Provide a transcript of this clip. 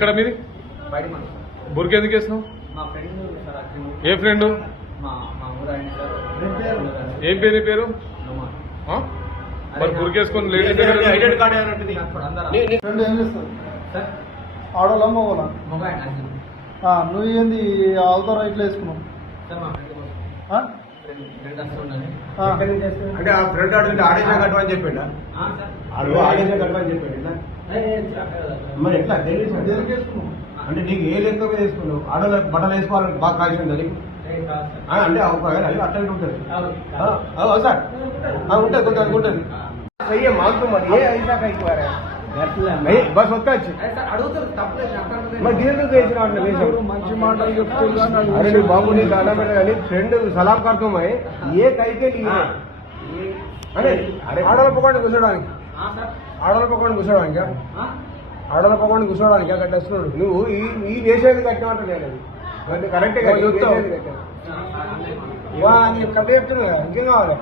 ఎక్కడ మీది? బుర్కి ఎందుకు వేసినావు? ఏ ఫ్రెండ్? ఏం పేరు నీ పేరు? మరి బుర్కేసుకొని లేడీస్ దగ్గర ఫ్రెండ్ ఏం చేస్తారు? ఆడోలా మగోలా? నువ్వు ఏంది ఆవుతారా ఇట్లా వేసుకున్నావు? అంటే ఆ ఫ్రెండ్ ఆడుతుంటే ఆడేసిన కట్టమని చెప్పిండా? ఆడేసిన కట్టమని చెప్పిండా? మరి ఎట్లా దేనికి వేసుకున్నావు? అంటే నీకు ఏ లెక్క మీద వేసుకున్నావు? ఆడోళ్ళకి బట్టలు వేసుకోవాలని బాగా కాల్చింది నీకు అంటే అది అట్లా ఉంటుంది సార్ ఉంటుంది ఉంటుంది మాకు మరి ఏ అయినా బస్ వచ్చి మంచి మాటలు చెప్తున్నా अरे बाबू ने गाना में కానీ ఫ్రెండ్ సలాం కడుతున్నాం ఏ కైతే అరే ఆడల పక్కన కూర్చోడానికి ఆడల పక్కన కూర్చోడానికి ఆడల పక్కన కూర్చోడానికి అక్కడ వస్తున్నాడు నువ్వు ఈ వేసేది కట్టినట్టు నేను కరెక్టే కదా చెప్తావు కట్ట చెప్తున్నా ఇంకేం కావాలి?